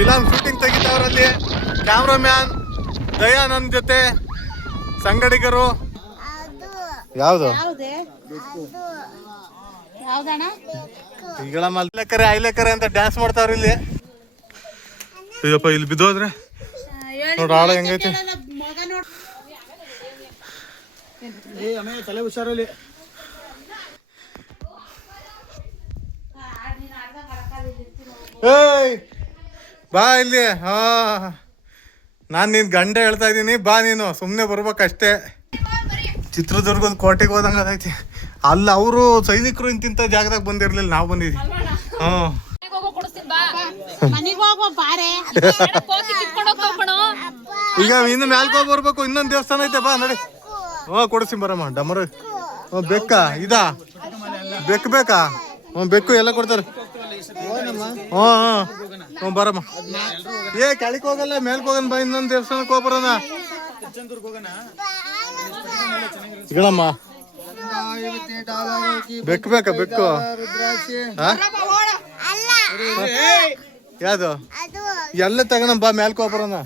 Film shooting ತೆಗಿತಾವ್ರಲ್ಲಿ. Cameraman Dayanand ಜೊತೆ ಸಂಗಡಿಗರು. ಯಾವ್ದು ಈಗಳ ಮಲ್ಲೆಕರೆ ಐಲೆಕರೆ ಅಂತ ಡ್ಯಾನ್ಸ್ ಮಾಡ್ತಾವ್ರಿ ಇಲ್ಲಿ. ಅಯ್ಯಪ್ಪ ಇಲ್ಲಿ ಬಿದ್ದೋದ್ರೆ ನೋಡ್ರ ಆಳ ಹೆಂಗೈತಿ. ತಲೆ ಹುಷಾರಲ್ಲಿ. ಏಯ್ ಬಾ ಇಲ್ಲಿ. ಹಾ ನಾನು ನಿನ್ ಗಂಡ ಹೇಳ್ತಾ ಇದ್ದೀನಿ, ಬಾ ನೀನು ಸುಮ್ಮನೆ ಬರ್ಬೇಕಷ್ಟೇ. ಚಿತ್ರದುರ್ಗದ ಕೋಟೆಗೆ ಹೋದಂಗ ಅದೈತಿ. ಅಲ್ಲಿ ಅವರು ಸೈನಿಕರು ಇಂತಿಂತ ಜಾಗದಾಗ ಬಂದಿರ್ಲಿಲ್ಲ, ನಾವು ಬಂದಿದ್ವಿ. ಈಗ ಇನ್ನು ಮ್ಯಾಲ್ಕ ಹೋಗಿ ಬರ್ಬೇಕು. ಇನ್ನೊಂದು ದೇವಸ್ಥಾನ ಐತೆ, ಬಾ ನಡಿ. ಕೊಡಿಸ್ತೀನಿ ಬರಮ್ಮ. ಡಮರು ಬೇಕಾ? ಇದಾ ಬೆಕ್ಕು ಬೇಕಾ? ಬೆಕ್ಕು ಎಲ್ಲ ಕೊಡ್ತಾರೆ. ಬರಮ್ಮ. ಕೆಳಕ್ ಹೋಗಲ್ಲ, ಮೇಲ್ಕ್ ಹೋಗೋಣ ಬಾ. ಇನ್ನೊಂದು ದೇವಸ್ಥಾನಕ್ಕೆ ಹೋಗ್ಬರೋಣ. ಇಗಳಮ್ಮ ಬೆಕ್ಕು ಬೇಕಾ? ಬೆಕ್ಕು ಯಾವ್ದು? ಎಲ್ಲ ತಗೋಣ ಬಾ, ಮೇಲ್ಕ್ ಹೋಗ್ಬರೋಣ.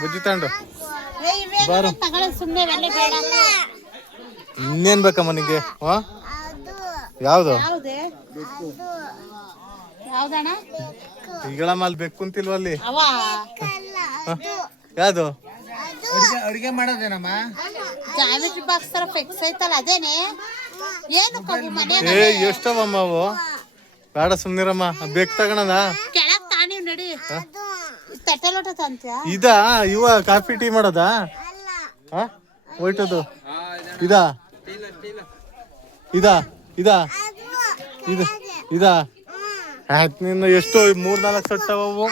ಬುಜ್ಜಿ ತಗೊಂಡು ಬಾರ. ಇನ್ನೇನ್ ಬೇಕಮ್ಮ ನಿಂಗೆ? ಯಾವ್ದು? ಈಗಳಮ್ಮ ಅಲ್ಲಿ ಬೆಕ್ಕು ಅಂತಿಲ್ವ ಅಲ್ಲಿ? ಯಾವ್ದು? ಅಡಿಗೆ ಮಾಡೋದೇನಮ್ಮ? ಜಾಮೆಟ್ರಿ ಬಾಕ್ಸ್ ತರ ಫಿಕ್ಸ್ ಐತಲ್ಲ ಅದೇನೆ. ಏನು ಕಬ್ಬು ಮನೆ ಎಷ್ಟವಮ್ಮ ಅವು? ಬೇಡ ಸುಮ್ನಿರಮ್ಮ. ಬೆಕ್ಕು ತಗೋಣ. ಕೆಳಗ್ ತಾನೇ ನಡಿ. ತಟ್ಟೆ ಲೋಟ ತಂತ್ಯಾ? ಇದಾ? ಇವ ಕಾಫಿ ಟೀ ಮಾಡೋದಾ? ಒಯ್ಟದು ಇದಾ? ಇದಾ? ಇದಾ? ಇದು ಇದಾ? ಆಯ್ತು. ನಿನ್ನ ಎಷ್ಟು 3-4 ಸೆಟ್ ಅವು?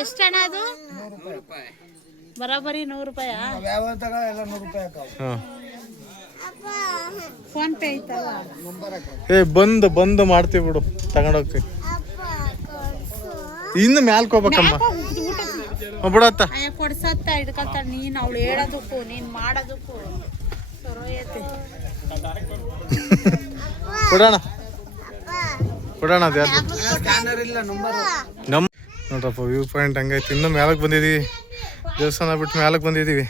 ಎಷ್ಟಣ್ಣ ಅದು? ಬರೋಬ್ಬರಿ 100 ರೂಪಾಯಿ. ಫೋನ್ ಪೇ ಐತಲ್ಲ? ಬಂದು ಮಾಡ್ತೀವಿ ಬಿಡು, ತಗೊಂಡೋಗ್ತೀವಿ. ಇನ್ನು ಮ್ಯಾಲ್ಕ್ ಹೋಗ್ಬೇಕಮ್ಮ. ಬಿಡತ್ತ ಕೊಡ್ಸತ್ತ ಹಿಡ್ಕೊತಾಳ. ನೀನ್ ಅವಳು ಹೇಳೋದಕ್ಕೂ ನೀನ್ ಮಾಡೋದಕ್ಕೂ ಸರೋಯತೆ. ಕೊಡೋಣ ಅದು ನಮ್ ನೋಡ್ರಪ್ಪ. ವ್ಯೂ ಪಾಯಿಂಟ್ ಹಂಗೈತಿ. ಇನ್ನು ಮ್ಯಾಲಕ್ ಬಂದಿದೀವಿ. ದೇವಸ್ಥಾನ ಬಿಟ್ಟು ಮ್ಯಾಲಕ್ ಬಂದಿದೀವಿ.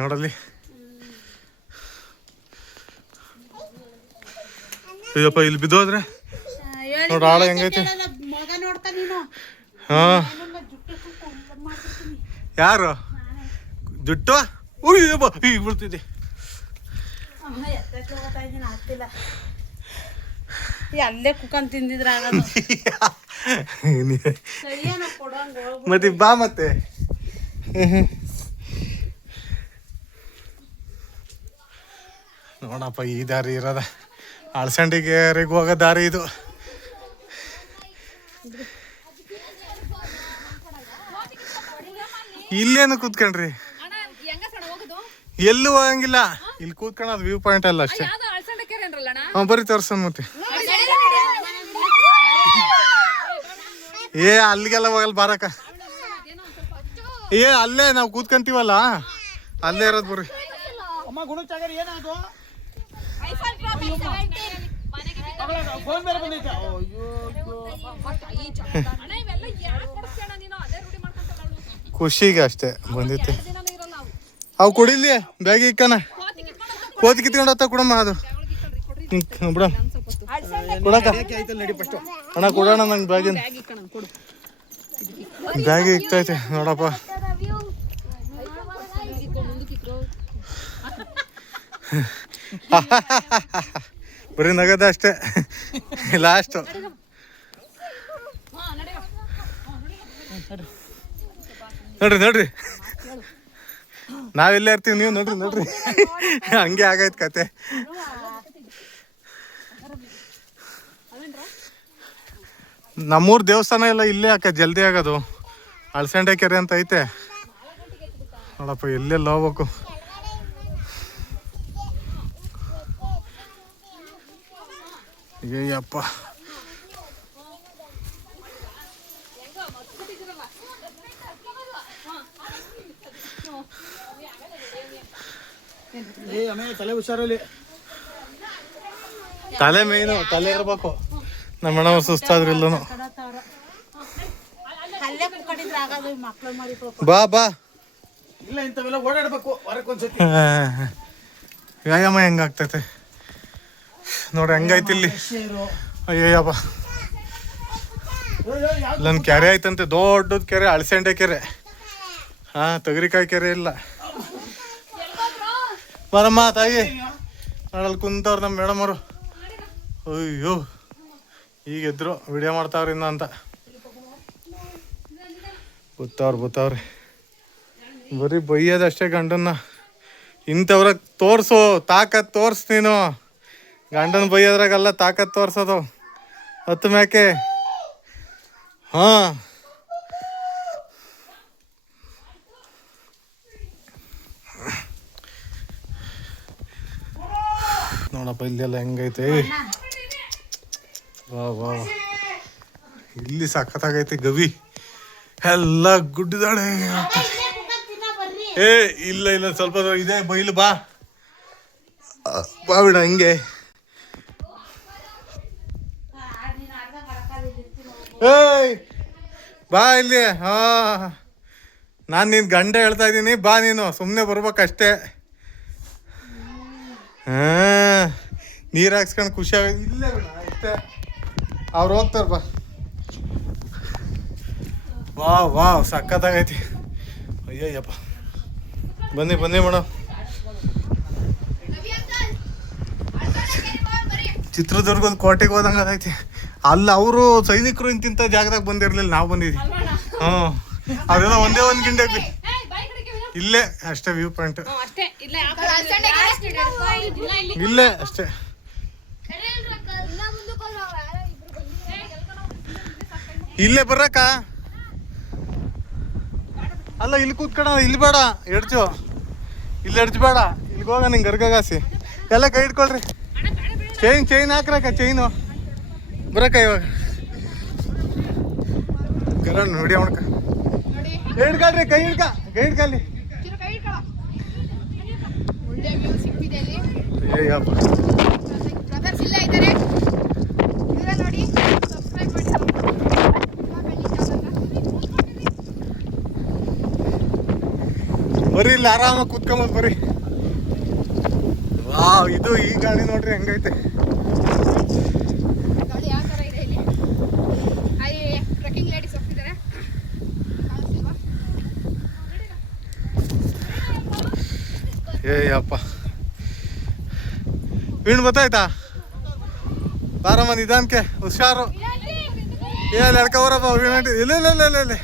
ನೋಡಲ್ಲಿ. ಅಯ್ಯಪ್ಪ ಇಲ್ಲಿ ಬಿದ್ದೋದ್ರೆ ನೋಡ್ರ ಆಳ ಹೆಂಗೈತಿ. ಹಾ ಯಾರು ಜುಟ್ಟು? ಈಗ ಬಿಡ್ತಿದ್ದೆ. ಅಲ್ಲೇ ಕುಕ್ಕನ್ ತಿಂದಿದ್ರ ಮತ್ತೆ ಬಾ. ಮತ್ತೆ ನೋಡಪ್ಪ, ಈ ದಾರಿ ಇರೋದ ಅಳಸಂಡಿಗೆರೆಗೆ ಹೋಗೋ ದಾರಿ ಇದು. ಇಲ್ಲೇನು ಕೂತ್ಕೊಂಡ್ರಿ? ಎಲ್ಲೂ ಹೋಗಂಗಿಲ್ಲ. ಇಲ್ಲಿ ಕೂತ್ಕೊಳ್ಳೋದು ವ್ಯೂ ಪಾಯಿಂಟ್ ಅಲ್ಲ ಅಷ್ಟೇ. ಬರೀ ತೋರ್ಸನ್ ಮತ್ತೆ. ಅಲ್ಲಿಗೆಲ್ಲ ಹೋಗಲ್ಲ ಬಾರಕ. ಅಲ್ಲೇ ನಾವು ಕೂತ್ಕೊಂತೀವಲ್ಲ, ಅಲ್ಲೇ ಇರೋದು ಬರ್ರಿ. ಖುಷಿಗೆ ಅಷ್ಟೇ ಬಂದಿತ್ತು. ಅವು ಕುಡಿಲಿ ಬ್ಯಾಗಿ ಇಕ್ಕನ. ಕೋತಿ ಕಿತ್ಕೊಂಡು ಹೋಗ್ತಾ ಕೊಡಮ್ಮ. ಅದು ಬಿಡ ಕೊಡಕ ಅಣ್ಣ, ಕೊಡೋಣ ನಂಗೆ ಬ್ಯಾಗಿನ. ಬ್ಯಾಗಿ ಇಕ್ತೈತೆ ನೋಡಪ್ಪ. ಬರೀ ನಗದ ಅಷ್ಟೇ ಲಾಸ್ಟ್. ನೋಡ್ರಿ ನಾವೆಲ್ಲೇ ಇರ್ತೀವಿ, ನೀವು ನೋಡ್ರಿ ಹಂಗೆ ಆಗೈತ್ ಕತೆ. ನಮ್ಮೂರ್ ದೇವಸ್ಥಾನ ಎಲ್ಲ ಇಲ್ಲೇ ಯಾಕೆ ಜಲ್ದಿ ಆಗೋದು. ಅಳಸಂಡೆ ಕೆರೆ ಅಂತ ಐತೆ ನೋಡಪ್ಪ. ಎಲ್ಲೆಲ್ಲ ಹೋಗ್ಬೇಕು. ಅಯ್ಯಪ್ಪ ತಲೆ ಹುಷಾರಲ್ಲಿ. ತಲೆ ಮೇಯ್ನು, ತಲೆ ಇರ್ಬೇಕು. ನಮ್ಮ ಅಣ್ಣ ಸುಸ್ತಾದ್ರಿಲ್ಲನು. ಕಡಿದ್ರೆ ಆಗೋದು ಮಕ್ಳು ಮರಿ ಪಾಪ. ಬಾ ಬಾ. ಇಲ್ಲ ಇಂಥವೆಲ್ಲ ಓಡಾಡ್ಬೇಕು ವಾರಕ್ಕೊಂದ್ಸತಿ. ವ್ಯಾಯಾಮ ಹೆಂಗಾಗ್ತೈತೆ ನೋಡ್ರಿ, ಹೆಂಗೈತಿ ಇಲ್ಲಿ. ಸೇರು. ಅಯ್ಯಯ್ಯಪ್ಪ, ಇಲ್ಲೊಂದು ಕೆರೆ ಐತಂತೆ, ದೊಡ್ಡದ ಕೆರೆ, ಅಳಸಂಡೆ ಕೆರೆ. ಹಾ, ತೊಗರಿಕಾಯಿ ಕೆರೆ ಇಲ್ಲ. ಬರಮ್ಮ ತಾಯಿ, ನೋಡಲ್ಲಿ ಕುಂತವ್ರು ನಮ್ಮ ಮೇಡಮ್ ಅವರು. ಅಯ್ಯೋ, ಈಗ ಎದ್ರು ವಿಡಿಯೋ ಮಾಡ್ತಾವ್ರಿ ಇನ್ನ ಅಂತ. ಗೊತ್ತವ್ರಿ ಬರೀ ಬೈಯೋದಷ್ಟೇ ಗಂಡನ್ನ. ಇಂಥವ್ರ ತೋರ್ಸು ತಾಕತ್, ತೋರ್ಸ್ ನೀನು. ಗಂಡನ ಬೈಯೋದ್ರಾಗಲ್ಲ ತಾಕತ್ ತೋರ್ಸೋದು. ಹತ್ತು ಮ್ಯಾಕೆ. ಹಾ, ನೋಡಪ್ಪ ಇಲ್ಲೆಲ್ಲ ಹೆಂಗೈತೆ. ವಾ ವಾ, ಇಲ್ಲಿ ಸಖತ್ತಾಗೈತೆ ಗವಿ ಎಲ್ಲ ಗುಡ್ಡದಾಳೆ. ಏ ಇಲ್ಲ ಇಲ್ಲ, ಸ್ವಲ್ಪ ಇದೆ ಬೈಲು. ಬಾ ಬಾ ಬಿಡ ಹಿಂಗೆ. ಏಯ್ ಬಾ ಇಲ್ಲಿ. ಹಾ, ನಾನು ನಿನ್ ಗಂಡ ಹೇಳ್ತಾ ಇದ್ದೀನಿ, ಬಾ ನೀನು ಸುಮ್ಮನೆ ಬರ್ಬೇಕಷ್ಟೇ. ಹಾ, ನೀರು ಹಾಕ್ಸ್ಕೊಂಡು ಖುಷಿಯಾಗ ಇಲ್ಲೇ ಬಿಡ ಅಷ್ಟೇ. ಅವ್ರು ಹೋಗ್ತಾರ. ಬಾ ವಾ ವಾ, ಸಖತ್ತಾಗೈತಿ. ಅಯ್ಯಯ್ಯಪ್ಪ, ಬನ್ನಿ ಬನ್ನಿ ಮೇಡಮ್. ಚಿತ್ರದುರ್ಗದ ಕೋಟೆಗೆ ಹೋದಂಗೆ ಅದೈತಿ. ಅಲ್ಲಿ ಅವರು ಸೈನಿಕರು ಇಂತಿಂಥ ಜಾಗದಾಗ ಬಂದಿರಲಿಲ್ಲ, ನಾವು ಬಂದಿದ್ವಿ. ಹ್ಞೂ, ಅವರೆಲ್ಲ ಒಂದೇ ಒಂದು ಗಿಂಡಾಗ್ಲಿ. ಇಲ್ಲೇ ಅಷ್ಟೇ ವ್ಯೂ ಪಾಯಿಂಟ್. ಇಲ್ಲೇ ಅಷ್ಟೇ. ಇಲ್ಲೇ ಬರಕ್ಕ. ಅಲ್ಲ, ಇಲ್ಲಿ ಕೂತ್ಕಡ, ಇಲ್ಲಿ ಬೇಡ ಎಡ್ಜು, ಇಲ್ಲಿ ಎಡ್ಜ್ ಬೇಡ, ಇಲ್ಲಿಗೆ ಹೋಗ. ನಿಂಗೆ ಗರ್ಗಾಸಿ ಎಲ್ಲ ಕೈ ಇಟ್ಕೊಳ್ರಿ. ಚೈನ್ ಹಾಕ್ರಕ್ಕ, ಚೈನು ಬರಕ್ಕ. ಇವಾಗ ಕರ ನೋಡಿ ಅವಣಕ ಹಿಡ್ಕೊಳ್ರಿ, ಕೈ ಹಿಡ್ಕಲ್ಲಿ. ಏಯಪ್ಪ, ಬರೀ ಇಲ್ಲಿ ಆರಾಮಾಗಿ ಕೂತ್ಕೊಂಬದ್ ಬರ್ರಿ. ವಾ, ಇದು ಈ ಗಾಡಿ ನೋಡ್ರಿ ಹೆಂಗೈತೆ. ಏಯಪ್ಪ, ವೀಣ್ ಗೊತ್ತಾಯ್ತಾ? ಬಾರಮ್ಮ ನಿಧಾನಕ್ಕೆ, ಹುಷಾರು. ಲಡ್ಕ ಬರಪ್ಪ ವೀಣ. ಇಲ್ಲ ಇಲ್ಲ ಇಲ್ಲ ಇಲ್ಲ ಇಲ್ಲ.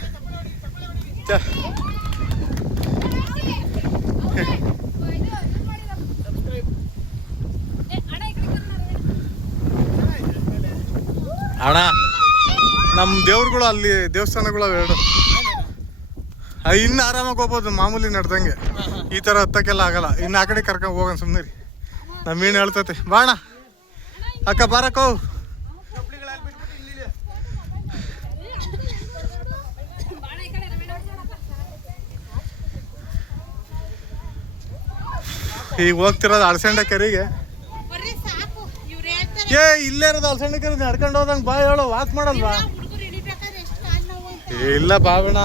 ಅಣ್ಣ, ನಮ್ಮ ದೇವ್ರುಗಳು ಅಲ್ಲಿ ದೇವಸ್ಥಾನಗಳು ಅವೆರಡು. ಇನ್ನು ಆರಾಮಾಗಿ ಹೋಗ್ಬೋದು, ಮಾಮೂಲಿ ನಡ್ದಂಗೆ. ಈ ಥರ ಹತ್ತಕ್ಕೆಲ್ಲ ಆಗಲ್ಲ. ಇನ್ನು ಆ ಕಡೆ ಕರ್ಕೊಂಡು ಹೋಗೋಣ ಸುಮ್ಮನೆ ರೀ. ನಮ್ಮ ಏನು ಹೇಳ್ತೈತೆ. ಬಾಣ ಅಕ್ಕ, ಬಾರಕ್ಕೋ. ಈಗ ಹೋಗ್ತಿರೋದು ಅಳಸಂಡೆ ಕೆರೆಗೆ. ಏ, ಇಲ್ಲೇ ಇರೋದು ಅಳಸಂಡೆ ಕೆರೆ. ನಡ್ಕೊಂಡು ಹೋದಂಗೆ ಬಾ, ಹೇಳು. ವಾಕ್ ಮಾಡಲ್ವಾ? ಇಲ್ಲ ಬಾಬಣ್ಣ.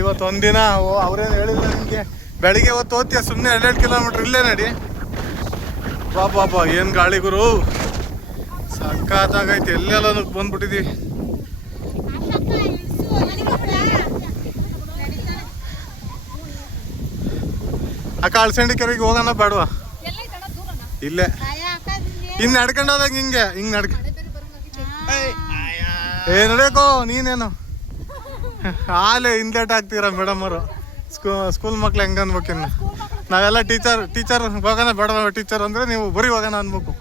ಇವತ್ತು ಒಂದಿನ. ಅವ್ರೇನು ಹೇಳಿಲ್ಲ ನಿಮಗೆ? ಬೆಳಿಗ್ಗೆ ಹೊತ್ತು ಹೋಗ್ತೀಯ ಸುಮ್ಮನೆ 2 ಕಿಲೋಮೀಟ್ರ್ ಇಲ್ಲೇ ನಡಿ. ಬಾಬಾ, ಏನು ಗಾಳಿ ಗುರು, ಸಕ್ಕತ್ತಾಗೈತೆ. ಎಲ್ಲೆಲ್ಲ ಬಂದ್ಬಿಟ್ಟಿದ್ವಿ. ಅಕ್ಕ, ಅಳಸಂಡೆ ಕೆರೆಗೆ ಹೋಗೋಣ ಬೇಡವಾ? ಇಲ್ಲೇ ಇನ್ನು ನಡ್ಕೊಂಡು ಹೋದಾಗ ಹಿಂಗೆ ನಡಿಯಕೋ. ನೀನೇನು ಹಾಲೆ ಹಿಂದೇಟ್ ಆಗ್ತೀರಾ ಮೇಡಮ್ ಅವರು. ಸ್ಕೂಲ್ ಮಕ್ಳು ಹೆಂಗೆ ಅನ್ಬೇಕು. ಇನ್ನು ನಾವೆಲ್ಲ ಟೀಚರ್ ಹೋಗೋಣ ಬೇಡವಾ? ಟೀಚರ್ ಅಂದರೆ ನೀವು ಬರೀ ಹೋಗೋಣ ಅನ್ಬೇಕು.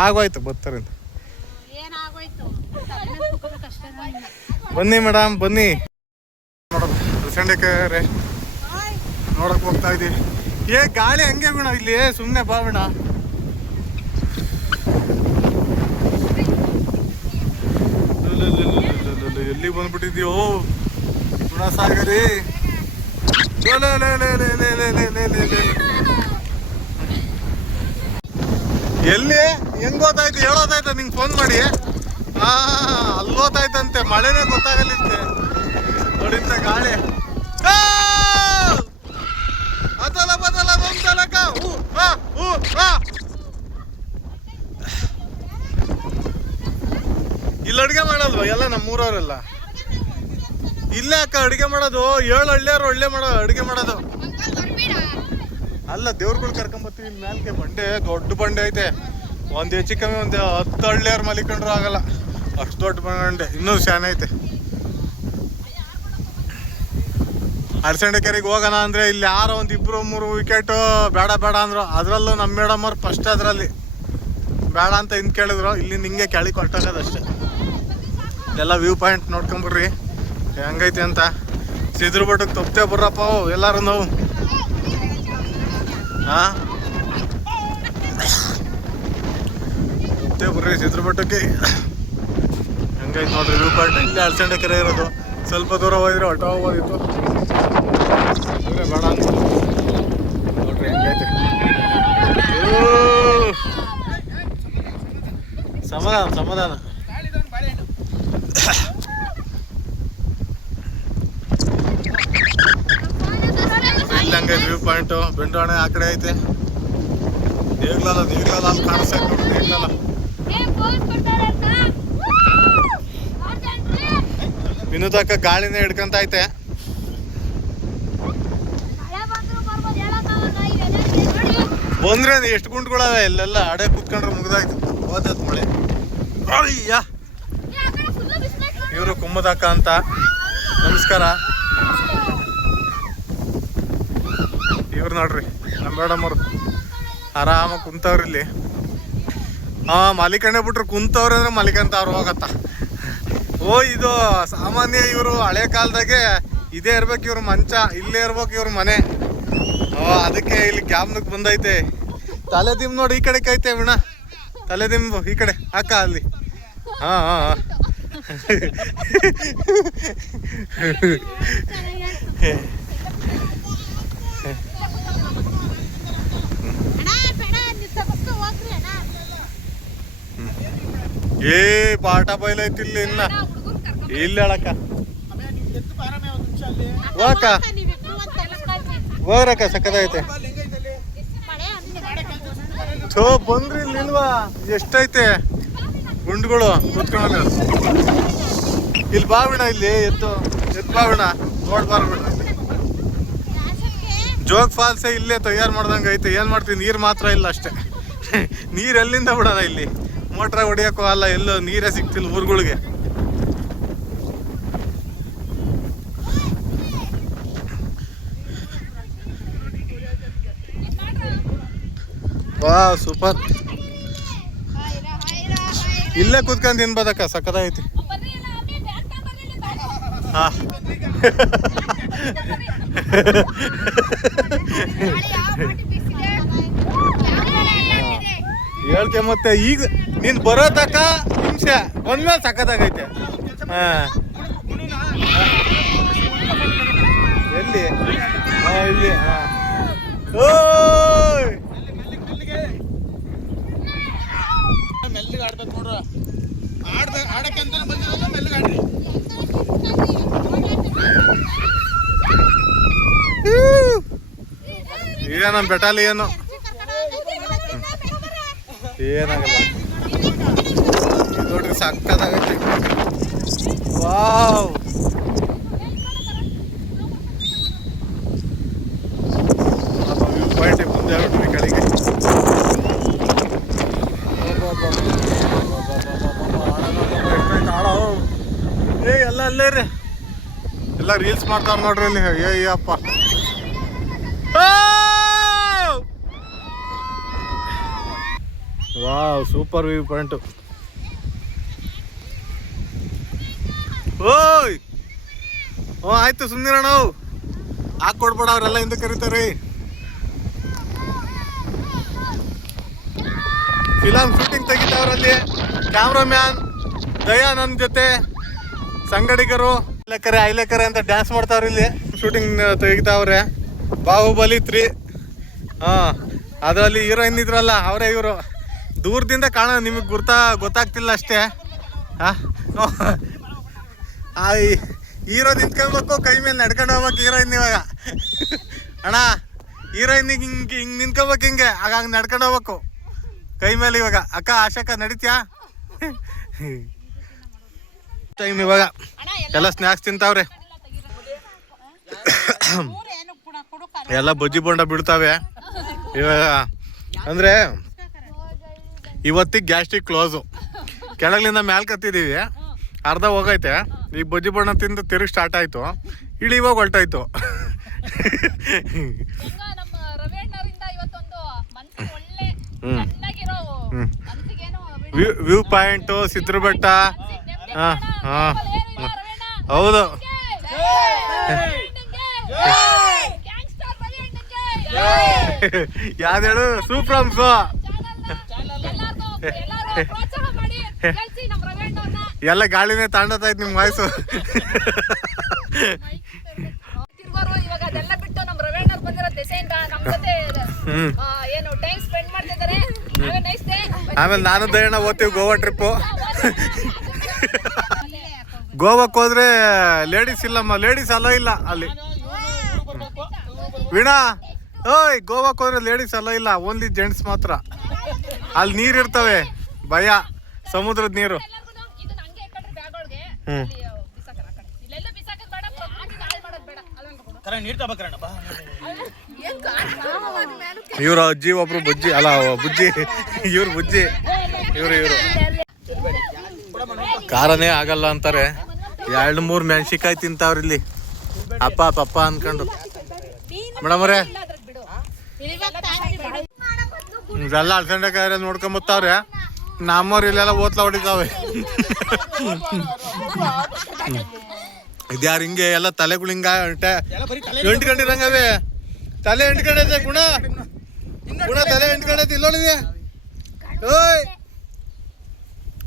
ಆಗೋಯ್ತು, ಬರ್ತಾರೆ. ಬನ್ನಿ ಮೇಡಮ್, ಬನ್ನಿ. ಅಳಸಂಡೆ ಕೆರೆ ನೋಡಕ್ ಹೋಗ್ತಾ ಇದ್ದೀವಿ. ಗಾಳಿ ಹಂಗೆ ಬಿಡ ಇಲ್ಲಿ. ಸುಮ್ಮನೆ ಬಾ ಬಿಡ. ಎಲ್ಲಿ ಬಂದ್ಬಿಟ್ಟಿದ್ಯೋ ಗುಣಸಾಗರಿ. ಎಲ್ಲಿ ಹೆಂಗ್ ಗೊತ್ತಾಯ್ತು ಹೇಳೋದಾಯ್ತ ನಿಂಗೆ ಫೋನ್ ಮಾಡಿ. ಹಾ ಅಲ್ಲಿ ಗೊತ್ತಾಯ್ತಂತೆ, ಮಳೆನೇ ಗೊತ್ತಾಗಲಿಂತೆ ನೋಡಿಂತ ಗಾಳಿ. ಅದಲ್ಲ ಬದಲ ನಮ್ದಲಕ ಇಲ್ಲಿ ಅಡುಗೆ ಮಾಡಲ್ವ ಎಲ್ಲ ನಮ್ಮೂರವರೆಲ್ಲ? ಇಲ್ಲೇ ಅಕ್ಕ ಅಡುಗೆ ಮಾಡೋದು, 7 ಹಳ್ಳಿಯವ್ರು ಒಳ್ಳೆ ಅಡುಗೆ ಮಾಡೋದು. ಅಲ್ಲ ದೇವ್ರುಗಳು ಕರ್ಕೊಂಬರ್ತೀವಿ ಇಲ್ಲಿ ಮ್ಯಾಲ್ಗೆ. ಬಂಡೆ ದೊಡ್ಡ ಬಂಡೆ ಐತೆ, ಒಂದು ಹೆಚ್ಚು ಕಮ್ಮಿ ಒಂದು 10 ಹಳ್ಳಿಯವ್ರು ಮಲಿಕೊಂಡ್ರು ಆಗಲ್ಲ, ಅಷ್ಟು ದೊಡ್ಡ ಬಂಡೆ. ಇನ್ನೂ ಶಾನೆ ಐತೆ. ಅರಸಂಡೆ ಕೆರೆಗೆ ಹೋಗೋಣ ಅಂದರೆ ಇಲ್ಲಿ ಯಾರೋ ಒಂದು 2-3 ವಿಕೆಟು ಬೇಡ ಬೇಡ ಅಂದರು. ಅದರಲ್ಲೂ ನಮ್ಮ ಮೇಡಮ್ ಅವ್ರು ಫಸ್ಟ್ ಅದರಲ್ಲಿ ಬೇಡ ಅಂತ ಹಿಂದೆ ಕೇಳಿದ್ರು. ಇಲ್ಲಿಂದ ಹಿಂಗೆ ಕೆಳಗೆ ಹೊರಟೋಗೋದಷ್ಟೇ. ಎಲ್ಲ ವ್ಯೂ ಪಾಯಿಂಟ್ ನೋಡ್ಕೊಂಬರ್ರಿ ಹೆಂಗೈತೆ ಅಂತ. ಸಿದ್ರ ಬಟ್ಟಕ್ಕೆ ತಪ್ಪತೆ ಬರ್ರಪ್ಪ ಎಲ್ಲರೂ ನಾವು. ಹಾಂ ತಪ್ಪತೆ ಬರ್ರಿ ಸಿದ್ರ ಬಟ್ಟಕ್ಕೆ. ಹೆಂಗೈತೆ ನೋಡ್ರಿ ವ್ಯೂ ಪಾಯಿಂಟ್. ಇಲ್ಲಿ ಅರಸಂಡೆ ಕೆರೆ ಇರೋದು. ಸ್ವಲ್ಪ ದೂರ ಹೋಗಿದ್ರೆ ಹೊಟ್ಟ ಹೋಗೋದಿತ್ತು, ಬೇಡ ಅಂತ ನೋಡ್ರಿ ಹೆಂಗೈತೆ. ಸಮಾಧಾನ ಸಮಾಧಾನ. ಇಲ್ಲಿ ಹಂಗೈತೆ ವ್ಯೂ ಪಾಯಿಂಟು. ಬೆಂಡಾಣೆ ಆ ಕಡೆ ಐತೆ. ದೇಗ್ಲಲ್ಲ ಅಲ್ಲಿ ಕಾಣಿಸ್ತೈತೆ ನೋಡ್ರಿ ದೇಗ್ಲಲ್ಲ. ವಿನೋದಕ್ಕ ಗಾಳಿನೇ ಹಿಡ್ಕೊಂತ ಐತೆ. ಬಂದ್ರೆ ಎಷ್ಟು ಗುಂಡ್ಗಳವೆ ಇಲ್ಲೆಲ್ಲ. ಅಡೆ ಕೂತ್ಕೊಂಡ್ರೆ ಮುಗ್ದಾಯ್ತು, ಓದತ್ ಮಳೆ. ಅಯ್ಯ ಇವರು ಕುಮ್ಮದಕ್ಕ ಅಂತ. ನಮಸ್ಕಾರ. ಇವ್ರು ನೋಡ್ರಿ ನಮ್ಮ ಮೇಡಮ್ ಅವರು ಆರಾಮಾಗಿ ಕುಂತವ್ರಿ ಇಲ್ಲಿ. ಮಲಿಕಂಡೆ ಬಿಟ್ರು ಕುಂತವ್ರೆ ಅಂದ್ರೆ ಮಲಿಕಂತ ಅವ್ರು ಹೋಗತ್ತ. ಇದು ಸಾಮಾನ್ಯ. ಇವರು ಹಳೆ ಕಾಲದಾಗೆ ಇದೇ ಇರ್ಬೇಕು ಇವ್ರ ಮಂಚ, ಇಲ್ಲೇ ಇರ್ಬೇಕು ಇವ್ರ ಮನೆ. ಅದಕ್ಕೆ ಇಲ್ಲಿ ಕ್ಯಾಮ್ನಕ್ಕೆ ಬಂದೈತೆ. ತಲೆದಿಂಬು ನೋಡಿ ಈ ಕಡೆ ಐತೆ ವೀಣ. ತಲೆದಿಂಬು ಈ ಕಡೆ ಅಕ್ಕ ಅಲ್ಲಿ. ಹಾಂ ಏ ಪಾಠ ಬಯಲೈತಿ ಇಲ್ಲಿ. ಇನ್ನ ಇಲ್ಲ ಹೇಳಕ್ಕ ಹೋಗಕ್ಕ ಹೋಗ್ರಕ್ಕ ಸಕ್ಕದೈತೆ. ಥೋ ಬಂದ್ರಿ ಇಲ್ಲಿ ಇಲ್ವಾ? ಎಷ್ಟೈತೆ ಗುಂಡುಗಳು ಕೂತ್ಕೊಳ್ಳ. ಇಲ್ಲಿ ಬಾವಿಣ, ಇಲ್ಲಿ ಎದ್ದು ಬಾವಿಣ ನೋಡ್ಬಾರ್ಬಿಡ. ಜೋಗ್ ಫಾಲ್ಸೇ ಇಲ್ಲೇ ತಯಾರು ಮಾಡ್ದಂಗೆ ಐತೆ. ಏನು ಮಾಡ್ತೀವಿ, ನೀರು ಮಾತ್ರ ಇಲ್ಲ ಅಷ್ಟೇ. ನೀರು ಎಲ್ಲಿಂದ ಬಿಡೋಣ ಇಲ್ಲಿ? ಮೋಟ್ರ ಹೊಡಿಯೋಕ್ಕೂ ಅಲ್ಲ, ಎಲ್ಲೋ ನೀರೇ ಸಿಗ್ತಿಲ್ಲ ಊರುಗಳಿಗೆ. ವಾ ಸೂಪರ್. ಇಲ್ಲೇ ಕೂತ್ಕೊಂಡು ತಿನ್ಬೋದಕ್ಕ, ಸಕ್ಕದಾಗೈತಿ. ಹಾ ಹೇಳ್ತೆ ಮತ್ತೆ. ಈಗ ನೀನ್ ಬರೋದಕ್ಕ ನಿಮಿಷ ಬಂದ್ಮೇಲೆ ಸಕ್ಕದಾಗೈತೆ. ಹಾ ಎಲ್ಲಿ? ಇಲ್ಲಿ. ಓಯ್ ಮೆಲ್ಲಿಗೆ ಆಡ್ಬೇಕು ನೋಡ್ರ. ಆಡಕ್ಕೆ ಅಂತ ಬಂದಿರಲ್ಲ, ಮೆಲ್ಲಿಗೆ ಆಡ್ರಿ. ಈಗ ನಮ್ಮ ಬೆಟಾಲಿಯನು ಏನಾಗಲ್ಲ ನೋಡ್ರಿ, ಸಕ್ಕದಾಗೈತೆ. ವಾವ್ ವ್ಯೂ ಪಾಯಿಂಟ್ ಮುಂದೆ ಹೊರಟ್ರಿ ಕೆಳಗೆ. ಏ ಎಲ್ಲ ಅಲ್ಲೇ ರೀ, ಎಲ್ಲ ರೀಲ್ಸ್ ಮಾಡ್ತಾರ ನೋಡ್ರಿ ಇಲ್ಲಿ. ಅಯ್ಯಪ್ಪ ವಾವ್ ಸೂಪರ್ ವ್ಯೂ ಪಾಯಿಂಟು. ಓಯ್ ಆಯ್ತು ಸುಮ್ಮನಿರ, ನಾವು ಹಾಕೊಡ್ಬೇಡ, ಅವರೆಲ್ಲ ಹಿಂದೆ ಕರೀತಾರೆ. ಫಿಲಮ್ ಶೂಟಿಂಗ್ ತೆಗಿತಾವ್ರಲ್ಲಿ. ಕ್ಯಾಮ್ರಾಮ್ಯಾನ್ ದಯಾ ನನ್ನ ಜೊತೆ, ಸಂಗಡಿಗರು ಐಲೆಕರೆ ಅಂತ ಡ್ಯಾನ್ಸ್ ಮಾಡ್ತಾವ್ರಿ ಇಲ್ಲಿ. ಶೂಟಿಂಗ್ ತೆಗಿತಾವ್ರೆ. ಬಾಹುಬಲಿ 3. ಅದರಲ್ಲಿ ಹೀರೋಯಿನ್ ಇದ್ರಲ್ಲ ಅವರೇ ಇವರು. ದೂರದಿಂದ ಕಾಣ ನಿಮಗೆ ಗೊತ್ತಾಗ್ತಿಲ್ಲ ಅಷ್ಟೇ. ಹೀರೋ ನಿಂತ್ಕೊಳ್ಬೇಕು, ಕೈ ಮೇಲೆ ನಡ್ಕೊಂಡು ಹೋಗ್ಬೇಕು ಹೀರೋಯಿನ್. ಇವಾಗ ಅಣ್ಣ ಹೀರೋಯಿನಿಗೆ ಹಿಂಗೆ ನಿಂತ್ಕೋಬೇಕು, ಹಿಂಗೆ ಆಗ ಹಂಗೆ ನಡ್ಕೊಂಡು ಹೋಗ್ಬೇಕು ಕೈ ಮೇಲೆ. ಇವಾಗ ಅಕ್ಕ ಆಶಕ್ಕ ನಡೀತ್ಯಾ? ಟೈಮ್ ಇವಾಗ ಎಲ್ಲ ಸ್ನ್ಯಾಕ್ಸ್ ತಿಂತಾವ್ರೆ. ಎಲ್ಲ ಬಜ್ಜಿ ಬೋಂಡ ಬಿಡ್ತಾವೆ ಇವಾಗ. ಅಂದ್ರೆ ಇವತ್ತಿಗೆ ಗ್ಯಾಸ್ಟ್ರಿಕ್ ಕ್ಲೋಸು. ಕೆಳಗ್ಲಿಂದ ಮ್ಯಾಲ್ ಕತ್ತಿದೀವಿ, ಅರ್ಧ ಹೋಗೈತೆ. ಈಗ ಬಜ್ಜಿ ಬೋಂಡ ತಿಂದು ತಿರುಗಿ ಸ್ಟಾರ್ಟ್ ಆಯ್ತು, ಇಳಿ ಇವಾಗ ಹೊಲ್ಟಾಯ್ತು. View point Sidrabetta. ಹೌದು, ಯಾವ್ದು ಹೇಳು? ಸೂಪ್ರಮ್ಸು. ಎಲ್ಲ ಗಾಳಿನೇ ತಾಂಡತೈತ್ ನಿಮ್ ವಾಯ್ಸು. ಆಮೇಲೆ ನಾನು ದಯಣ್ಣ ಓದ್ತೀವಿ ಗೋವಾ ಟ್ರಿಪ್ಪು. ಗೋವಾಕ್ ಹೋದ್ರೆ ಲೇಡೀಸ್ ಇಲ್ಲಮ್ಮ, ಲೇಡೀಸ್ ಅಲೋ ಇಲ್ಲ ಅಲ್ಲಿ. ವೀಣಾ, ಓಯ್ ಗೋವಾಕ್ ಹೋದ್ರೆ ಲೇಡೀಸ್ ಅಲೋ ಇಲ್ಲ, ಓನ್ಲಿ ಜೆಂಟ್ಸ್ ಮಾತ್ರ. ಅಲ್ಲಿ ನೀರ್ ಇರ್ತವೆ, ಭಯ, ಸಮುದ್ರದ ನೀರು. ಇವ್ರ ಅಜ್ಜಿ ಒಬ್ರು ಬುಜ್ಜಿ ಅಲ್ಲ, ಬುಜ್ಜಿ ಇವ್ರು ಬುಜ್ಜಿ, ಇವ್ರು ಖಾರನೇ ಆಗಲ್ಲ ಅಂತಾರೆ. 2-3 ಮೆಣಸಿಕಾಯಿ ತಿಂತಾವ್ರ ಇಲ್ಲಿ ಅಪ್ಪ ಪಪ್ಪ ಅನ್ಕೊಂಡು. ಮೇಡಮ್ ಅವರೇ ಇದೆಲ್ಲ ಅಳ್ಸಂಡಕಾಯಿ ನೋಡ್ಕೊಂಬತ್ತವ್ರೆ. ನಮ್ಮವ್ರು ಇಲ್ಲೆಲ್ಲ ಓತ್ಲ ಹೊಡಿತಾವೆ. ಇದ್ಯಾರು ಹಿಂಗೆ ಎಲ್ಲ ತಲೆಗಳು ಹಿಂಗ ಎಂಟ್ಕೊಂಡಿರಂಗವೆ. ತಲೆ ಎಂಟ್ಕೊಂಡೈತೆ ಗುಣ ತಲೆ ಎಂಟ್ಕೊಂಡೈತೆ. ಇಲ್ಲೋಳಿದೆ, ಓಯ್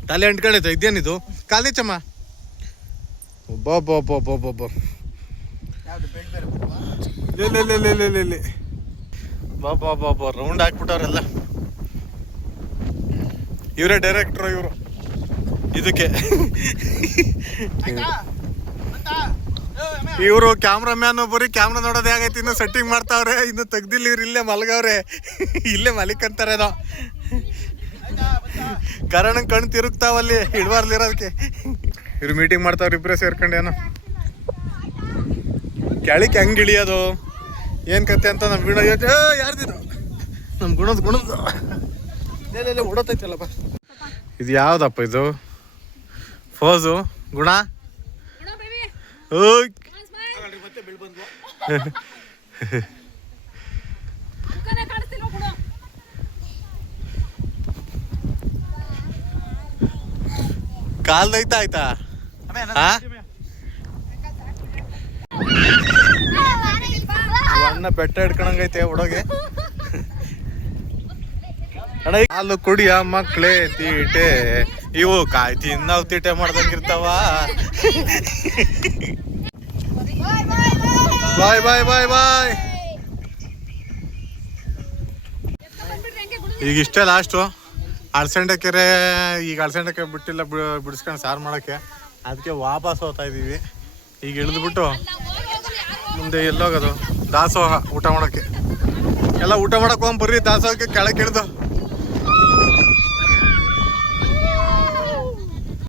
ತಲೆ ಎಂಟ್ಕೊಂಡೈತೆ. ಇದೇನಿದು ಕಾಲಿಚಮ್ಮ? ಒಬ್ಬೊಬ್ಬೊಬ್ಬೊಬ್ಬೊಬ್ಬ ಬಾಬಾ ರೌಂಡ್ ಹಾಕ್ಬಿಟ್ಟವ್ರೆಲ್ಲ. ಇವರೇ ಡೈರೆಕ್ಟ್ರು ಇವರು ಇದಕ್ಕೆ. ಇವರು ಕ್ಯಾಮ್ರಾಮ್ಯಾನ್ ಒಬ್ಬರಿ ಕ್ಯಾಮ್ರಾ ನೋಡೋದೇ ಆಗೈತಿ. ಇನ್ನು ಸೆಟ್ಟಿಂಗ್ ಮಾಡ್ತಾವ್ರೆ, ಇನ್ನು ತೆಗ್ದಿಲ್ಲ. ಇವ್ರು ಇಲ್ಲೇ ಮಲ್ಗವ್ರೆ, ಇಲ್ಲೇ ಮಲಿಕಂತಾರೆ. ಏನೋ ಕರಣ್ ಕಣ್ ತಿರುಗ್ತಾವಲ್ಲಿ ಹಿಡ್ಬಾರ್ಲಿರೋದಕ್ಕೆ. ಇವ್ರು ಮೀಟಿಂಗ್ ಮಾಡ್ತಾವ್ರ ಇಬ್ಬರೇ ಸೇರ್ಕೊಂಡೇನೋ. ಕೆಳಕ್ಕೆ ಹೆಂಗೆ ಇಳಿಯೋದು ಏನ್ ಕತೆ ಅಂತ ನಮ್ ಗುಣ ಯಾರ್ದಿದು? ನಮ್ ಗುಣದ ಓಡತೈತಲ್ಲಪ್ಪ. ಇದು ಯಾವ್ದಪ್ಪ ಇದು ಫೋಸು ಗುಣ? ಕಾಲ್ದೈತಾ ಆಯ್ತಾ? ಅಣ್ಣ ಬೆಟ್ಟ ಹಿಡ್ಕೊಂಡಂಗೈತೆ ಹುಡುಗೆ. ಅಣ್ಣ ಹಾಲು ಕುಡಿಯ ಮಕ್ಳೇ ತೀಟೆ, ಇವು ಕಾಯಿ ತಿನ್ನವ್ ತೀಟೆ ಮಾಡ್ದಂಗಿರ್ತಾವ. ಬಾಯ್ ಬಾಯ್ ಬಾಯ್ ಬಾಯ್. ಈಗ ಇಷ್ಟೇ ಲಾಸ್ಟು. ಅಳಸಂಡೆ ಈಗ ಅಳಸಂಡೆ ಬಿಟ್ಟಿಲ್ಲ, ಬಿಡಿಸ್ಕೊಂಡು ಸಾರು ಮಾಡೋಕ್ಕೆ. ಅದಕ್ಕೆ ವಾಪಸ್ ಹೋಗ್ತಾ ಇದ್ದೀವಿ. ಈಗ ಇಳಿದ್ಬಿಟ್ಟು ಮುಂದೆ ಎಲ್ಲೋಗೋದು? ದಾಸೋಹ ಊಟ ಮಾಡೋಕ್ಕೆ. ಎಲ್ಲ ಊಟ ಮಾಡಕ್ಕೆ ಹೋಗಿ ಬರ್ರಿ. ದಾಸೋಹಕ್ಕೆ ಕೆಳಗೆ ಇಳಿದು